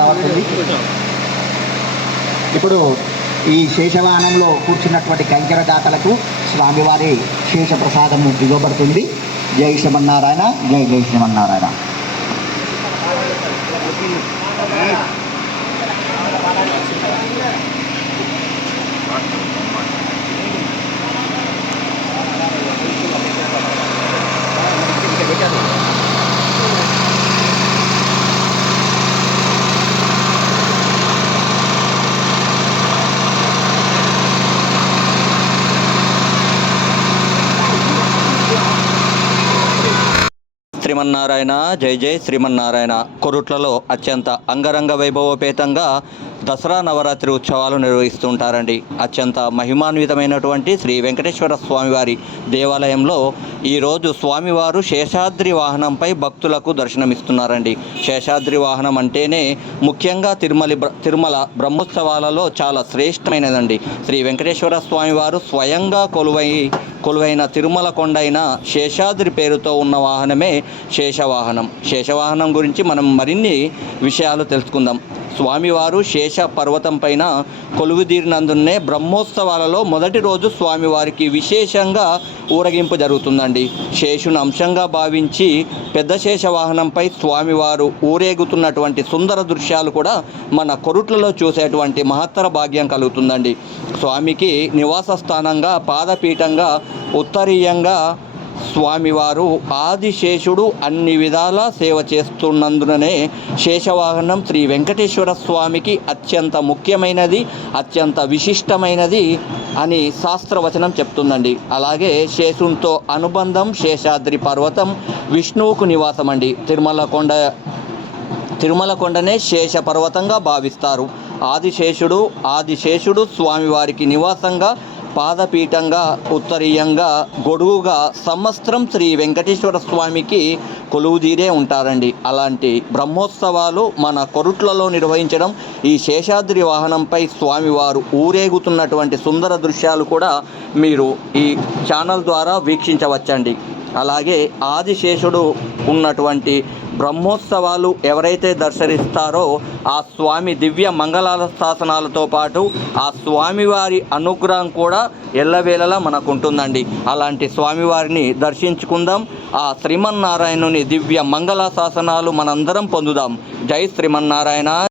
కనబడుతుంది ఇప్పుడు ఈ శేషవాహనంలో కూర్చున్నటువంటి కంకరదాతలకు స్వామివారి శేష ప్రసాదము ఇవ్వబడుతుంది జై శ్రీమన్నారాయణ జై జై శ్రీమన్నారాయణ. శ్రీమన్నారాయణ జై జై శ్రీమన్నారాయణ. కొరుట్లలో అత్యంత అంగరంగ వైభవోపేతంగా దసరా నవరాత్రి ఉత్సవాలు నిర్వహిస్తుంటారండి. అత్యంత మహిమాన్వితమైనటువంటి శ్రీ వెంకటేశ్వర స్వామివారి దేవాలయంలో ఈరోజు స్వామివారు శేషాద్రి వాహనంపై భక్తులకు దర్శనమిస్తున్నారండి. శేషాద్రి వాహనం అంటేనే ముఖ్యంగా తిరుమల తిరుమల బ్రహ్మోత్సవాలలో చాలా శ్రేష్టమైనదండి. శ్రీ వెంకటేశ్వర స్వామివారు స్వయంగా కొలువై కొలువైన తిరుమల కొండైన శేషాద్రి పేరుతో ఉన్న వాహనమే శేషవాహనం. శేషవాహనం గురించి మనం మరిన్ని విషయాలు తెలుసుకుందాం. స్వామివారు శేష పర్వతం పైన కొలువుదీరినందునే బ్రహ్మోత్సవాలలో మొదటి రోజు స్వామివారికి విశేషంగా ఊరగింపు జరుగుతుందండి. శేషును అంశంగా భావించి పెద్ద శేష వాహనంపై స్వామివారు ఊరేగుతున్నటువంటి సుందర దృశ్యాలు కూడా మన కొరుట్లలో చూసేటువంటి మహత్తర భాగ్యం కలుగుతుందండి. స్వామికి నివాస స్థానంగా పాదపీఠంగా ఉత్తరీయంగా స్వామివారు ఆదిశేషుడు అన్ని విధాలా సేవ చేస్తున్నందుననే శేషవాహనం శ్రీ వెంకటేశ్వర స్వామికి అత్యంత ముఖ్యమైనది అత్యంత విశిష్టమైనది అని శాస్త్రవచనం చెప్తుందండి. అలాగే శేషునితో అనుబంధం శేషాద్రి పర్వతం విష్ణువుకు నివాసం అండి తిరుమల కొండ తిరుమల కొండనే శేష పర్వతంగా భావిస్తారు. ఆదిశేషుడు ఆదిశేషుడు స్వామివారికి నివాసంగా పాదపీఠంగా ఉత్తరీయంగా గొడుగుగా సంవత్సరం శ్రీ వెంకటేశ్వర స్వామికి కొలువుదీరే ఉంటారండి. అలాంటి బ్రహ్మోత్సవాలు మన కొరుట్లలో నిర్వహించడం ఈ శేషాద్రి వాహనంపై స్వామివారు ఊరేగుతున్నటువంటి సుందర దృశ్యాలు కూడా మీరు ఈ ఛానల్ ద్వారా వీక్షించవచ్చండి. అలాగే ఆదిశేషుడు ఉన్నటువంటి బ్రహ్మోత్సవాలు ఎవరైతే దర్శనిస్తారో ఆ స్వామి దివ్య మంగళాల శాసనాలతో పాటు ఆ స్వామివారి అనుగ్రహం కూడా ఎల్లవేళలా మనకు ఉంటుందండి అలాంటి స్వామివారిని దర్శించుకుందాం. ఆ శ్రీమన్నారాయణుని దివ్య మంగళ శాసనాలు మనందరం పొందుదాం. జై శ్రీమన్నారాయణ.